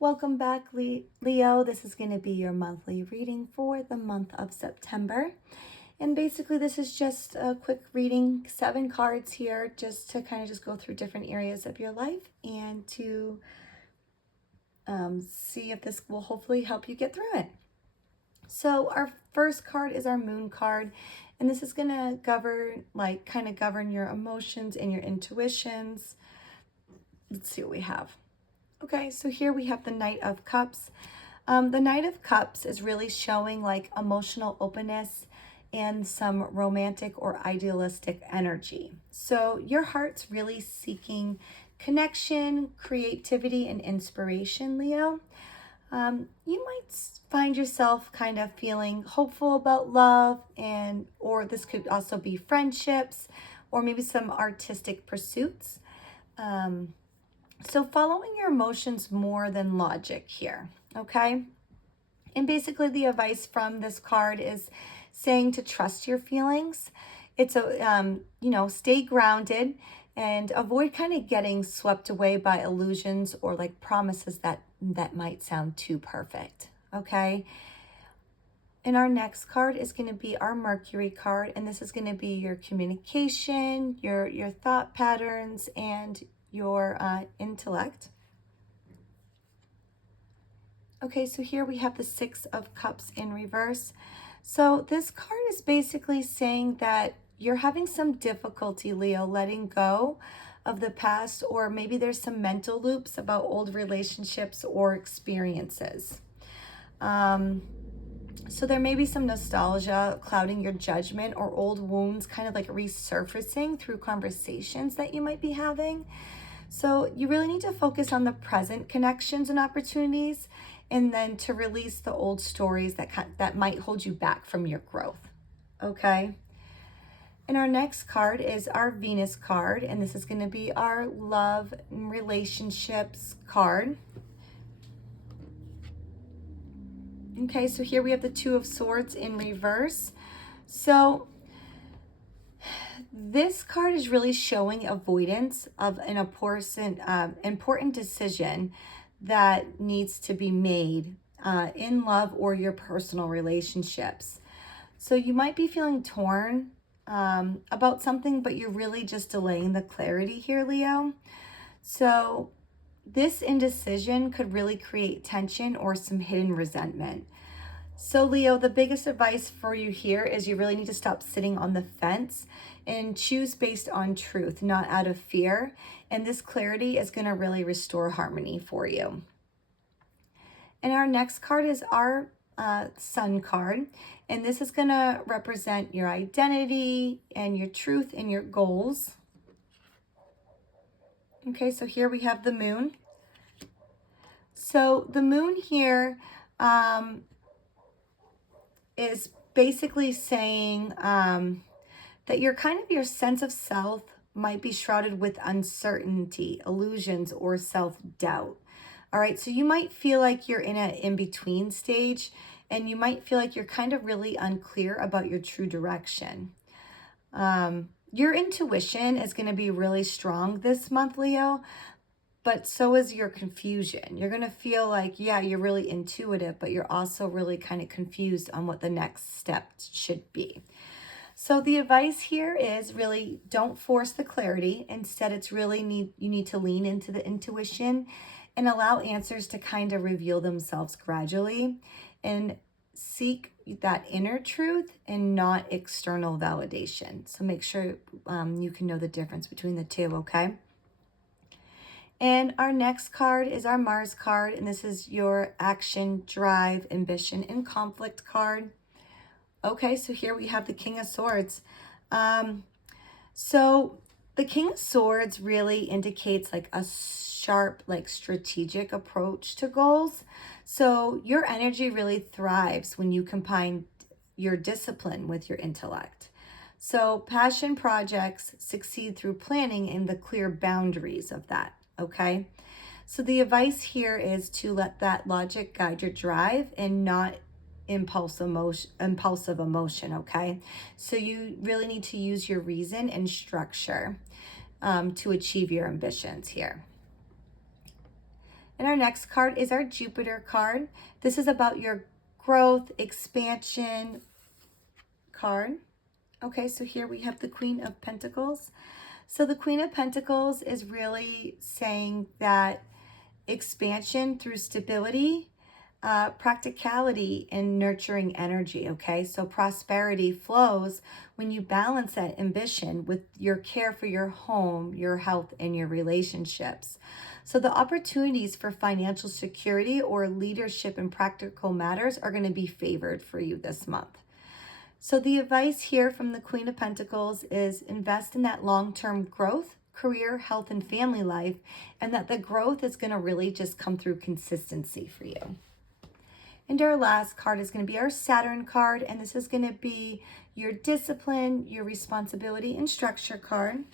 Welcome back, Leo. This is going to be your monthly reading for the month of September. And basically, this is just a quick reading, 7 cards here, just to kind of just go through different areas of your life and to see if this will hopefully help you get through it. So our first card is our moon card, and this is going to govern your emotions and your intuitions. Let's see what we have. Okay, so here we have the Knight of Cups. The Knight of Cups is really showing like emotional openness and some romantic or idealistic energy. So your heart's really seeking connection, creativity, and inspiration, Leo. You might find yourself kind of feeling hopeful about love, or this could also be friendships or maybe some artistic pursuits. So following your emotions more than logic here, okay? And basically the advice from this card is saying to trust your feelings. It's stay grounded and avoid kind of getting swept away by illusions or like promises that might sound too perfect, okay? And our next card is going to be our Mercury card, and this is going to be your communication, your thought patterns, and your intellect. Okay, so here we have the 6 of Cups in reverse. So this card is basically saying that you're having some difficulty, Leo, letting go of the past, or maybe there's some mental loops about old relationships or experiences. So there may be some nostalgia clouding your judgment, or old wounds kind of like resurfacing through conversations that you might be having. So you really need to focus on the present connections and opportunities, and then to release the old stories that might hold you back from your growth, okay? And our next card is our Venus card, and this is going to be our love and relationships card. Okay, so here we have the 2 of Swords in reverse. So this card is really showing avoidance of an important decision that needs to be made in love or your personal relationships. So you might be feeling torn about something, but you're really just delaying the clarity here, Leo. So this indecision could really create tension or some hidden resentment. So Leo, the biggest advice for you here is you really need to stop sitting on the fence and choose based on truth, not out of fear. And this clarity is going to really restore harmony for you. And our next card is our Sun card. And this is going to represent your identity and your truth and your goals. Okay, so here we have the Moon. So the Moon here is basically saying that your sense of self might be shrouded with uncertainty, illusions, or self-doubt. All right, so you might feel like you're in an in-between stage, and you might feel like you're kind of really unclear about your true direction. Your intuition is going to be really strong this month, Leo, but so is your confusion. You're going to feel like, yeah, you're really intuitive, but you're also really kind of confused on what the next step should be. So the advice here is really don't force the clarity. Instead, you need to lean into the intuition and allow answers to kind of reveal themselves gradually, and seek that inner truth and not external validation. So make sure you can know the difference between the two, okay? And our next card is our Mars card, and this is your action, drive, ambition, and conflict card. Okay, so here we have the King of Swords. So the King of Swords really indicates like a sharp, like strategic approach to goals. So your energy really thrives when you combine your discipline with your intellect. So passion projects succeed through planning and the clear boundaries of that, okay? So the advice here is to let that logic guide your drive and not impulsive emotion, okay? So you really need to use your reason and structure to achieve your ambitions here. And our next card is our Jupiter card. This is about your growth, expansion card. Okay, so here we have the Queen of Pentacles. So the Queen of Pentacles is really saying that expansion through stability, practicality, and nurturing energy, okay? So prosperity flows when you balance that ambition with your care for your home, your health, and your relationships. So the opportunities for financial security or leadership in practical matters are going to be favored for you this month. So the advice here from the Queen of Pentacles is invest in that long-term growth, career, health, and family life, and that the growth is going to really just come through consistency for you. And our last card is going to be our Saturn card, and this is going to be your discipline, your responsibility, and structure card.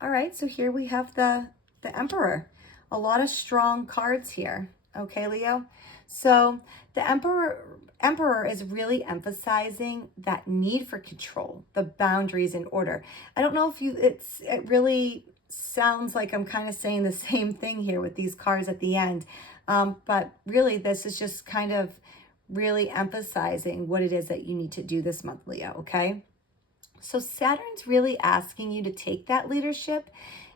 All right, so here we have the Emperor. A lot of strong cards here, okay, Leo? So the Emperor is really emphasizing that need for control, the boundaries and order. I don't know if it really sounds like I'm kind of saying the same thing here with these cards at the end. But really, this is just kind of really emphasizing what it is that you need to do this month, Leo, okay? So Saturn's really asking you to take that leadership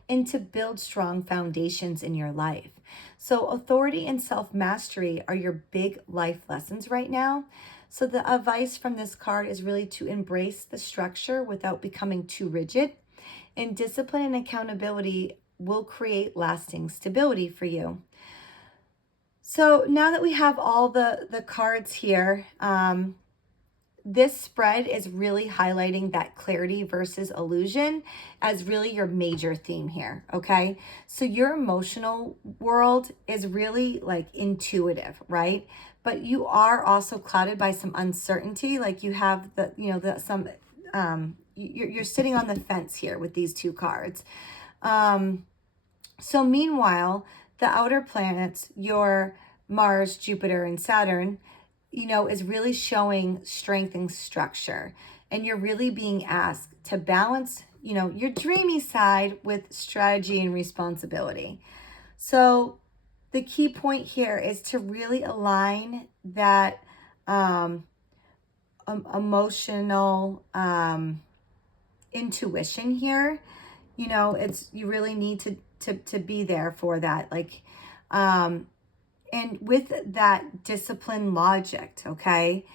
and to build strong foundations in your life. So authority and self-mastery are your big life lessons right now. So the advice from this card is really to embrace the structure without becoming too rigid. And discipline and accountability will create lasting stability for you. So now that we have all the cards here, this spread is really highlighting that clarity versus illusion as really your major theme here, okay? So your emotional world is really like intuitive, right? But you are also clouded by some uncertainty. Like you have you're sitting on the fence here with these two cards. So meanwhile, the outer planets, your Mars, Jupiter, and Saturn, is really showing strength and structure. And you're really being asked to balance, your dreamy side with strategy and responsibility. So the key point here is to really align that emotional intuition here. You really need to be there for that. And with that discipline logic, okay?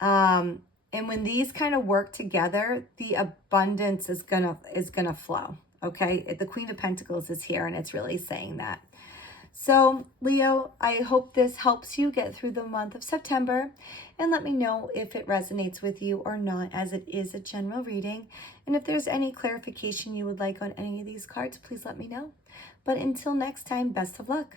And when these kind of work together, the abundance is gonna flow, okay? The Queen of Pentacles is here, and it's really saying that. So, Leo, I hope this helps you get through the month of September, and let me know if it resonates with you or not, as it is a general reading. And if there's any clarification you would like on any of these cards, please let me know. But until next time, best of luck.